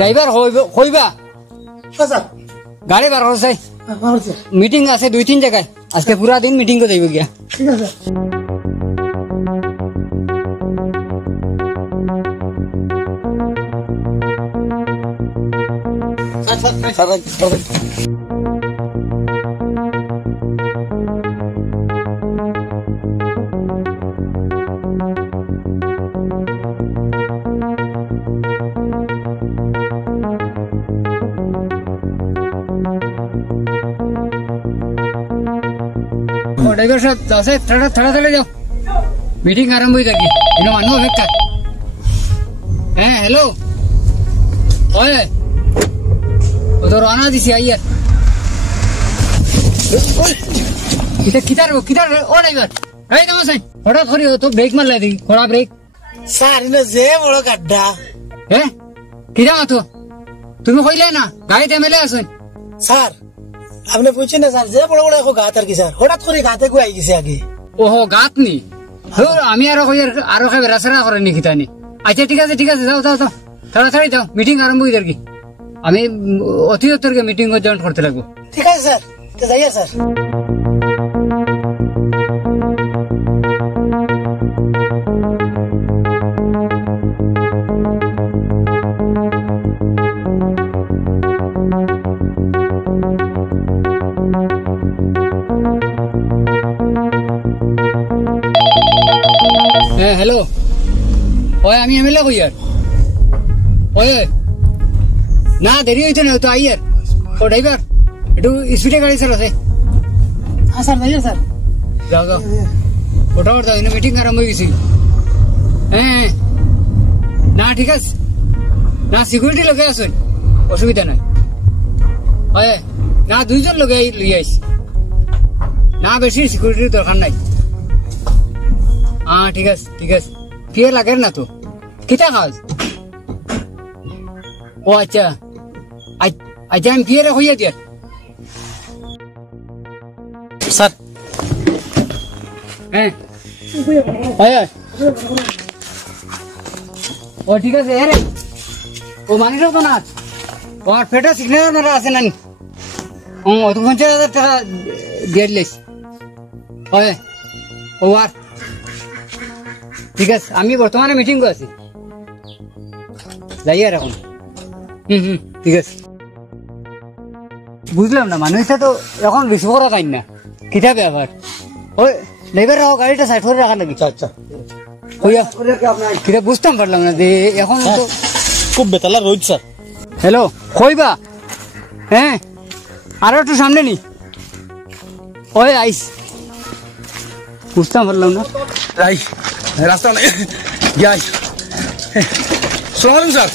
driver হইবা sir গাড়ি বার করছে মিটিং আছে 2-3 জায়গায় আজকে পুরা দিন মিটিং করে যাইব গিয়া ঠিক আছে স্যার ড্রাইভার সাহেব আছে তাড়াতাড়ি যাও মিটিং আরম্ভ হয়ে থাকি এনে মানুষ অপেক্ষা হ্যাঁ হ্যালো ওই ও তো রানা দিছি আইয়ার এটা কিতার ও ড্রাইভার এই দাও সাই হঠাৎ করে তো ব্রেক মারলা দি খড়া ব্রেক স্যার ইনে যে বড় গাড্ডা হ্যাঁ কিরা তো তুমি কইলে না গাড়িতে মেলে আসুন স্যার আপনি বুঝছেন না স্যার যে বড় বড় এখন গাত আর কি স্যার হঠাৎ করে গাতে গুয়াই গেছে আগে ওহো গাত নি আমি আরো খাবে রাসারা করে নি খিতানি আচ্ছা ঠিক আছে যাও তাড়াতাড়ি যাও মিটিং আরম্ভ হয়ে যার কি আমি অতি দপ্তরকে মিটিং জয়েন করতে লাগবো ঠিক আছে স্যার তো যাইয়া স্যার হ্যাঁ হ্যালো ওই আমি এমএলএ কই আর ওই না দেরি হইছে না তো আইয়ার ও ড্রাইভার একটু স্পিডে গাড়ি চালাছে হ্যাঁ স্যার যাইয়া স্যার যাও ওটা মিটিং আরম্ভ হয়ে গেছি হ্যাঁ না ঠিক আছে না সিকিউরিটি লোকে আসুন অসুবিধা নাই ওই না 2 জন লোকে লইয়া আইস না বেশি সিকিউরিটির দরকার নাই হ্যাঁ ঠিক আছে ফিয়ে লাগে না তো কিতা কাজ ও আচ্ছা আমি ফিয়ে হইয়া দিয়া স্যার হ্যাঁ ও ঠিক আছে রে ও মানুষও তো না ওর পেটে সিগন্যাল আছে না ও তো 50,000 টাকা দিয়ে দিলিস ও আর ঠিক আছে আমি বর্তমানে মিটিং করে আছি যাই আর এখন ঠিক আছে বুঝলাম না মানুষটা তো এখন রিসিভ করা কাইন না কিতা ব্যাপার ওই ড্রাইভার রাখো গাড়িটা সাইড করে রাখা নাকি আচ্ছা কিতা বুঝতাম পারলাম না যে এখন তো খুব বেতালা রোদ স্যার হ্যালো কইবা হ্যাঁ আরো একটু সামনে নি ওই আইস বুঝতাম পারলাম না রাস্তা নাই যাই সালাম স্যার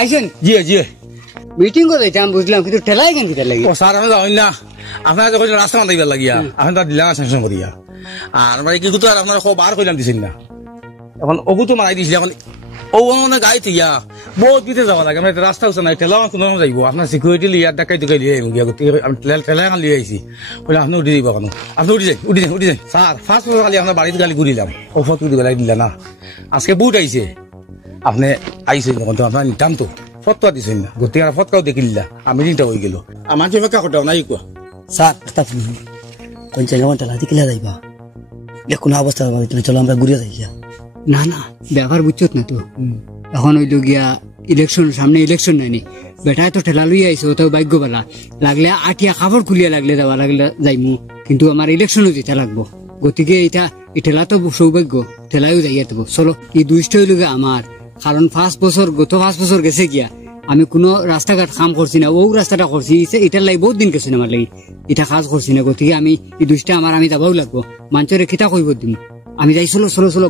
আইছেন জি মিটিং করে যাইতাম বুঝলাম কিন্তু ঠেলাই কেন কিতা লাগি ও স্যার আমি যাই না আপনার যখন রাস্তা না দিবার লাগিয়া আপনি তো দিলাম স্যাংশন করিয়া আর মানে কি তো আর আপনার বার কইলাম দিছেন না এখন ওগু তো মারাই দিছিল এখন ও মানে গাড়ি থিয়া বহুত দিতে যাওয়া লাগে আমরা রাস্তা হচ্ছে না ঠেলা কোনো যাইব আপনার সিকিউরিটি লিয়া ডাকাই টুকাই লিয়ে গিয়া আমি ঠেলা এখন লিয়ে আইছি বলে আপনি উঠে দিব এখন আপনি উঠে যান স্যার ফার্স্ট খালি আপনার বাড়িতে গালি ঘুরিলাম ও ফটো উঠে বেলাই দিলা না আজকে বুট আইছে আপনি আইছেন তখন তো আপনার নিতাম তো ফটো দিছেন না গোটে আর ফটকাও দেখিলা আমি দিনটা হয়ে গেল আমার যে ফাঁকা কটাও নাই কোয়া স্যার কোন জায়গা লাদি কিলা যাইবা দেখুন অবস্থা চলো আমরা ঘুরিয়ে যাই না ব্যাপার বুঝছত না তো এখন হইল গিয়া ইলেকশন সামনে ইলেকশন নাইনি বেটায় তো ঠেলা লইয়া আইসো তো ভাগ্য বেলা লাগলে আটিয়া কাপড় খুলিয়া লাগলে যাওয়া লাগলে যাইমু কিন্তু আমার ইলেকশনও যেতে লাগবো গতিকে এটা এই ঠেলা তো সৌভাগ্য ঠেলাইও যাইয়া দেবো চলো এই 2টা হইল গিয়া আমার কারণ গত 5 বছর গেছে গিয়া আমি কোনো রাস্তাঘাট কাম করছি না ও রাস্তাটা করছি এটার লাগি বহুত দিন গেছে আমার লাগি এটা কাজ করছি না গতিকে আমি এই 2টা আমার আমি যাবাও লাগবো মানুষের খিতা কইব দিম আমি যাই চলো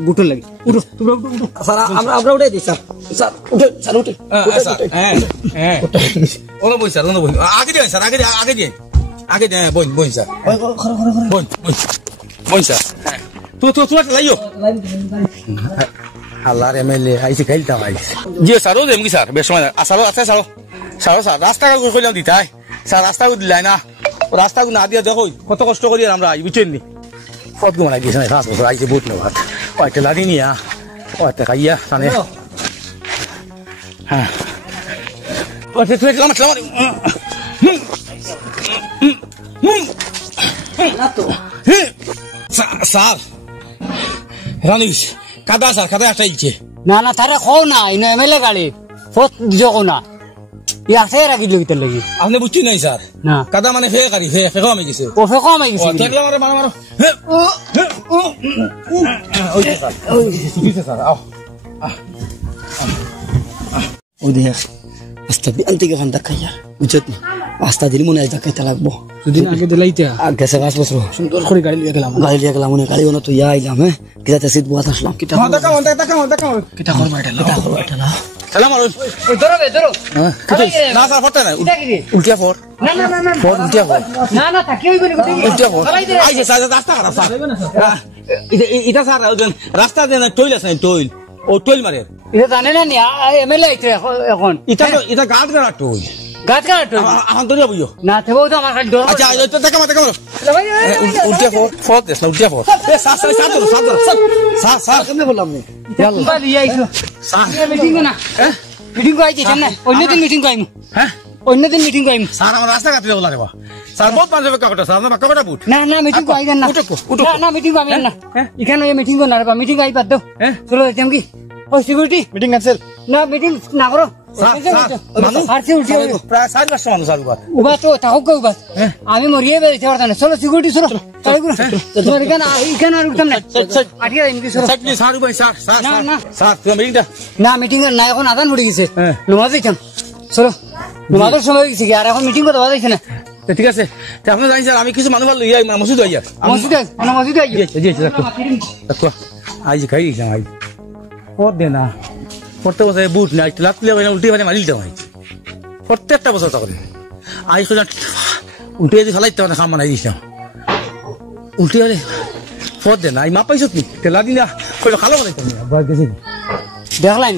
বুটোর লাগি উঠো তোমরা উঠো স্যার আমরা উঠে দিই স্যার উঠে স্যার উঠে হ্যাঁ ওনো বই স্যার আগে দিয়ে স্যার আগে দিয়ে বই স্যার বই স্যার তুই লাইও আল্লাহর এমএলএ আইছে খেলতাম জি স্যার ও এমকি স্যার বেশ সময় স্যার রাস্তা কইলাম দিতাই স্যার রাস্তা দিলাই না রাস্তা না দিয়া দেখো কত কষ্ট করি আমরা বুঝছেন নি কত ঘুমাই দিয়েছে না 5 বছর আইছে বুট নেওয়া ওইটা লাদি নিয়া ওইটা খাইয়া জানে হ্যাঁ স্যার রানিস কাদা স্যার কাদা একটা ইচ্ছে না না তারে কও না ইনো এমএলএ গাড়ি ফত দিও না ই আছে রাখি দিল কিতে লাগি আপনি বুঝছি নাই স্যার না কাদা মানে ফেক গাড়ি ফেক আমি গেছে ও ফেক আমি গেছি দেখলে মারো মারো মারো ওই স্যার ওই স্যার আও ও দেখ আস্তা দি আন্তিকে খান দেখাইয়া বুঝছত না আস্তা দিলি মনে হয় দেখাইতে লাগবো দুদিন আগে দিলাইতা আগে সে 5 বছর সুন্দর করে গাড়ি লিয়ে গেলাম মনে গাড়ি না তো ইয়া আইলাম হ্যাঁ কিতাতে সিট বুয়াত আসলাম কিতা করবা এটা এটা সালাম আলাইকুম ওই ধরো না স্যার ফটো না কিতা কি উল্টিয়া ফোর না ফোর উল্টিয়া ফোর না থাকি হইব নি উল্টিয়া ফোর আইছে স্যার রাস্তা খারাপ স্যার এটা স্যার রাস্তা দেন টইল আছে টইল ও টইল মারে এটা জানে না নি এমএলএ আইছে এখন এটা গাত গাড়া টইল গাত কাটো এখন ধরে বইও না থেবো তো আমার কাছে ডর আচ্ছা এটা দেখা উল্টিয়া ফোর ফোর দেশ না উল্টিয়া ফোর স্যার কেমনে বললাম নি বা দিয়ে আইছো স্যার মিটিং না মিটিং আইছে না অন্যদিন মিটিং আইম হ্যাঁ অন্যদিন মিটিং আইম স্যার আমার রাস্তা কাটতে বলা রে স্যার বহুত মানুষ কাটা স্যার বাক্কা কাটা বুট না মিটিং আইবেন না না মিটিং আইবেন না এখানে মিটিং না রে মিটিং আই বাদ দাও চলো যাম কি ও সিকিউরিটি মিটিং ক্যান্সেল না মিটিং না করো প্রায় 4 লাখ মানুষ আর উবা তো তাহক উবা আমি মরিয়ে বেরিয়েছি বর্তমানে চলো সিকিউরিটি চলো তোমার এখানে আর উঠতাম না আটিয়া এমনি চলো স্যার ভাই স্যার না স্যার তুমি মিটিংটা না মিটিং না এখন আদান পড়ে গেছে নমাজ দিতাম চলো নমাজের সময় গেছে আর এখন মিটিং করতে পারছি না ঠিক আছে আপনি জানি স্যার আমি কিছু মানুষ লইয়া মসজিদ হইয়া মসজিদে আইজ খাই গেছিলাম আইজ দে না প্রত্যেক বছর বুট নাই লাতলে উল্টে মানে মারি দিতাম প্রত্যেকটা বছর তখন আইজ উল্টে যদি ফেলাইতে মানে খাম বানাই দিছিলাম উল্টে হলে ফট দে না মা পাইছত নি তেলা দিন কইলো খালো বানাইতাম দেখলাম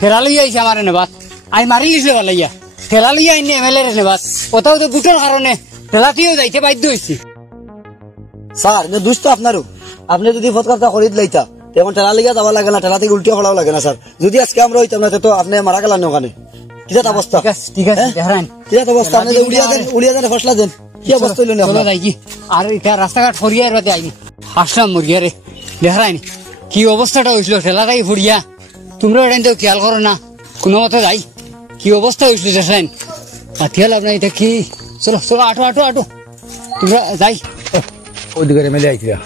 ফেরা লইয়া আইছে আমার নেবাত আই মারি লিখলে ভালাইয়া ঠেলা লইয়া আইনি এমএলএ রে নেবাত কোথাও তো বুটের কারণে ঠেলাতেও যাইতে বাধ্য হয়েছি স্যার দুষ্ট আপনারও আপনি যদি ফটকাপটা করে দিলাইতা এখন ঠেলা লিগা যাওয়া লাগে না ঠেলা থেকে উল্টিয়া খোলাও লাগে না স্যার যদি আজকে আমরা হইতাম না তো আপনি মারা গেলেন ওখানে কিটা অবস্থা ঠিক আছে দেখেন কিটা অবস্থা আপনি উড়িয়া দেন ফসলা দেন কি অবস্থা হইল না যাই কি আর এটা রাস্তাঘাট ফরিয়া রাতে আইনি আসলাম মুরগিয়া রে দেখেন কি অবস্থাটা হয়েছিল ঠেলাটাই ফুরিয়া তোমরা এটা খেয়াল করো না কোনো মতো যাই কি অবস্থা হয়েছিল দেখেন খেয়াল আপনার এটা কি চলো আটো তোমরা যাই ওইদিকে মেলে আইছিলাম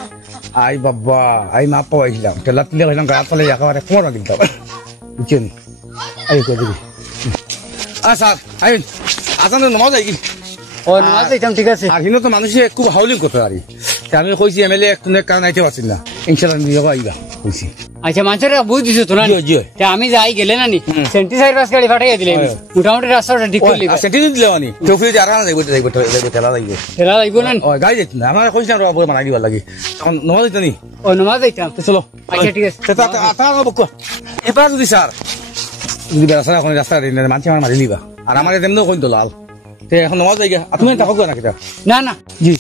আই বাবা আই মা পাইছিলাম ঠেলা তুলে গেলাম গায়ে পালে একেবারে কোমর দিতাম বুঝছেন আই করে দিবি স্যার আই আসান নমাজ যাই কি ও নমাজ যাইতাম ঠিক আছে আর হিনো তো মানুষে খুব হাউলিং করতে পারি আমি কইছি এমএলএ একটু কারণ আইতে পারছি না ইনশাল্লাহ নিয়ে আইবা কইছি আচ্ছা মানুষের বুঝ দিছো তো না আমি যাই গেলে না নি সেন্টিসাইড বাস গাড়ি পাঠাইয়া দিলে মোটামুটি রাস্তাটা ঠিক করলি সেন্টিসাইড দিলে মানে টফি যে আরাম যাইব ঠেলা যাইব না ও গাড়ি যাইত না আমার কইছি না রব মানাই দিবার লাগি তখন নমাজ যাইত নি ও নমাজ যাইতাম চলো আচ্ছা ঠিক আছে তা বকো এবার যদি স্যার যদি রাস্তা এখন রাস্তা মানুষ আমার মারি নিবা আর আমার এমনিও কইন তো লাল তে এখন নমাজ যাই গা তুমি থাকো না কিটা না জি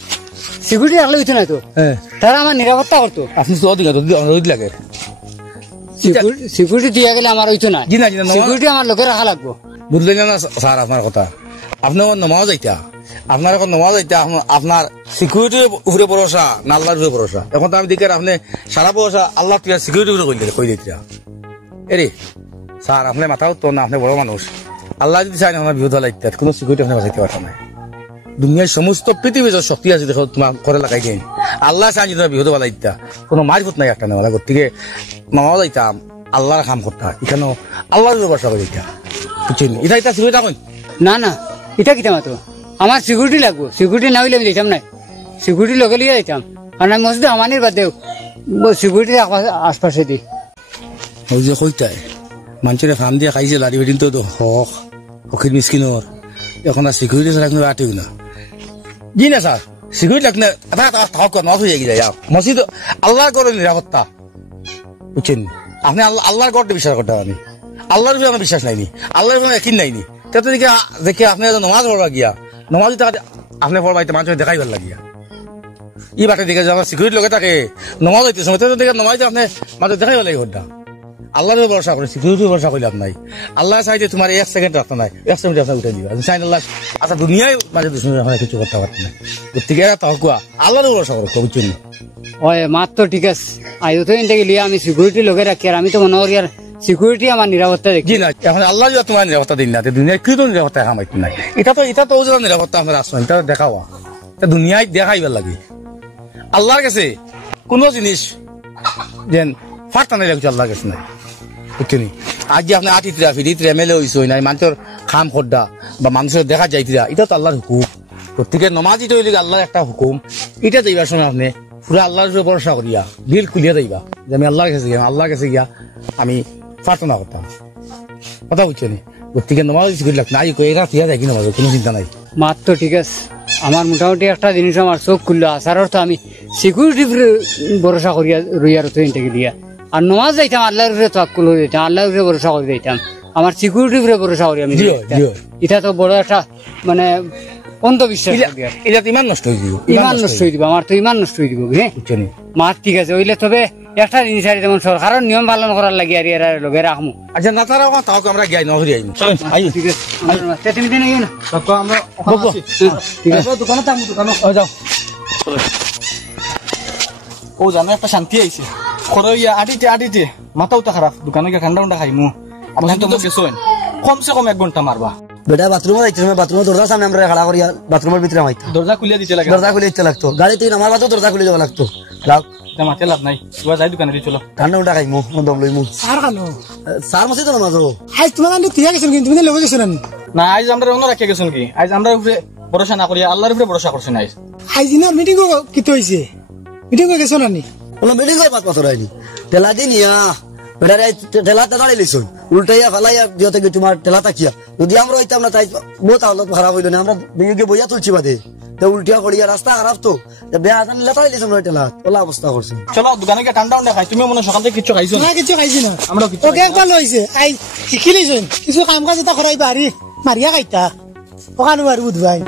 সিকিউরিটি রাখলে হইতো না তো তারা আমার নিরাপত্তা করতো আপনি তো অধিকার লাগে সিকিউরিটি দিয়া গেলে আমার হইতো না সিকিউরিটি আমার লোকে রাখা লাগবো বুঝলেন না স্যার আপনার কথা আপনি নমাজ যাইতা আপনার এখন নমাজ যাইতা আপনার সিকিউরিটির উপরে ভরসা না আল্লাহর উপরে ভরসা এখন তো আমি দেখি আপনি সারা ভরসা আল্লাহ তুই সিকিউরিটির উপরে কই দিতা এরে স্যার আপনি মাথাও তো না আপনি বড় মানুষ আল্লাহ যদি চাই না আমার বিপদ হলে ইত্যাদি কোনো সিকিউরিটি আপনি বাঁচাইতে পারতাম না দুনিয়ার সমস্ত পৃথিবীর যে শক্তি আছে দেখো তোমার ঘরে লাগাই দিন আল্লাহ চাই তোমার বিপদ বালা ইত্যা কোনো মারফত নাই একটা নেওয়া গতিকে মামাও যাইতাম আল্লাহর কাম করতাম এখানেও আল্লাহর ব্যবস্থা করে দিতাম বুঝছেন এটা এটা সিকিউরিটি কই না এটা কিতা মাত্র আমার সিকিউরিটি লাগবো সিকিউরিটি না হইলে আমি দিতাম না সিকিউরিটি লগে লিয়ে যাইতাম আর আমি মসজিদে আমানির বাদ দেও সিকিউরিটি আশপাশে দিই ওই যে কইতাই মানুষের ফার্ম দিয়ে খাইছে লাড়ি বেদিন তো হক হকির মিসকিনর এখন আর সিকিউরিটি ছাড়া কোনো আটেও না জি না স্যার সিকিউরিটি লাগলে নষ্ট হয়ে যায় মসজিদ আল্লাহর গড়ের নিরাপত্তা বুঝছেন আপনি আল্লাহর গড়টা বিশ্বাস করতে পারেন আল্লাহর উপরে আমার বিশ্বাস নাইনি আল্লাহর উপরে একই নাইনি তাতে দেখে আপনি নমাজ পড়বা গিয়া নমাজ আপনি পড়বা মানুষের দেখাই ভাল লাগিয়া ই বাটে দেখে যে আমার সিকিউরিটি লগে থাকে নমাজ হইতে সময় দেখে নমাজ আপনি মানুষ দেখাই ভাল লাগে ঘরটা আল্লাহর ভরসা করে সিকিউরিটির ভরসা করলে নাই আল্লাহ চাইতে তোমার 1 সেকেন্ড রাখতে নাই 1 সেকেন্ড আপনার উঠে দিবা চাইন আল্লাহ আচ্ছা দুনিয়ায় মাঝে দুশ্মনের হয় কিছু করতে পারত না গতিকে এরা তাকুয়া আল্লাহর ভরসা করো বুঝছেন ওই মাত্র ঠিক আছে আইও তো এনতে গেলি আমি সিকিউরিটি লগে রাখি আর আমি তো মনে করি আর সিকিউরিটি আমার নিরাপত্তা দেখি জি না এখন আল্লাহ যদি তোমার নিরাপত্তা দিন না দুনিয়ায় কি তো নিরাপত্তা কামাইতে নাই এটা তো ওজন নিরাপত্তা আমরা আসছেন এটা দেখাওয়া এটা দুনিয়ায় দেখাইবার লাগে আল্লাহর কাছে কোনো জিনিস যেন ফাটা নাই লাগছে আল্লাহর কাছে নাই বুঝছেন আজ যে আপনি আটিতরা ফিরিতরা এমএলএ হইছে নাই মানুষের খাম খড্ডা বা মানুষের দেখা যাইতরা এটা তো আল্লাহর হুকুম প্রত্যেকে নমাজি তো হইলে আল্লাহর একটা হুকুম এটা যাইবার সময় আপনি পুরা আল্লাহর উপরে ভরসা করিয়া দিল খুলিয়া যাইবা যে আমি আল্লাহর কাছে গিয়া আমি প্রার্থনা করতাম কথা বুঝছেন প্রত্যেকে নমাজি শিখে লাগতো না এরা ফিয়া যায় কি নমাজ কোনো চিন্তা নাই মাত্র ঠিক আছে আমার মোটামুটি একটা জিনিস আমার চোখ খুললো আসার অর্থ আমি সিকিউরিটি ভরসা করিয়া রইয়ার তো এনতে গেলিয়া আর নমাজ যাইতাম আল্লাহর উপরে তাওয়াক্কুল হয়ে যাইতাম আল্লাহর উপরে ভরসা করে যাইতাম আমার সিকিউরিটির উপরে ভরসা করি আমি এটা তো বড় একটা মানে অন্ধবিশ্বাস এটা তো ইমান নষ্ট হয়ে দিব ইমান নষ্ট হয়ে দিব আমার তো ইমান নষ্ট হয়ে দিব হ্যাঁ মার ঠিক আছে ওইলে তবে একটা জিনিস আর যেমন সরকারের নিয়ম পালন করার লাগে আর এর লগে রাখমু আচ্ছা না তারা তাও আমরা জ্ঞান নহরি আইমু ঠিক আছে তুমি দিন আইও না আমরা ঠিক আছে দোকানে থাকবো দোকানে যাও ও জানো একটা শান্তি আইছে খরো ইয়া আটিতে মাথাও তো খারাপ দোকানে গিয়ে ঠান্ডা উন্ডা খাইমু আপনার তো গেছেন কমসে কম 1 ঘন্টা মারবা বেটা বাথরুমে যাইতে বাথরুমের দরজার সামনে আমরা খাড়া করিয়া বাথরুমের ভিতরে মাইতা দরজা খুলিয়া দিতে লাগে দরজা খুলে দিতে লাগতো গাড়ি থেকে নামার বাদও দরজা খুলে দেওয়া লাগতো রাখ মাতে লাভ নাই তুই যাই দোকানে দিয়ে চলো ঠান্ডা উল্টা খাইমু দম লইমু সার খালো সার মাসে তো নামাজো আজ তোমার আমি ঠিক গেছেন কিন্তু তুমি লগে গেছেন না আজ আমরা অন্য রাখিয়া গেছেন কি আজ আমরা উপরে ভরসা না করিয়া আল্লাহর উপরে ভরসা করছেন আজ আজ দিনের মিটিং কিতো হইছে মিটিং গেছেন না নি বলো মেডিং করে পাঁচ বছর হয়নি টেলা দিনিয়া বেটা টেলাটা দাঁড়াই লইছুন উল্টাইয়া ফেলাইয়া দিয়ে থেকে তোমার টেলা তাকিয়া যদি আমরা হইতাম না তাই বহুত হালত খারাপ হইল না আমরা বিয়ে বইয়া তুলছি বাদে উল্টিয়া করিয়া রাস্তা খারাপ তো বেয়া লেতাই লিছাম টেলা ওলা অবস্থা করছে চলো দোকানে গিয়ে ঠান্ডা উন্ডা খাই তুমি মনে সকাল থেকে কিছু খাইছো না কিছু খাইছি না আমরা কিছু ওকে একবার লইছে আই শিখি লইছেন কিছু কাম কাজ এটা করাই পারি মারিয়া খাইতা ওখানে আর বুধ ভাই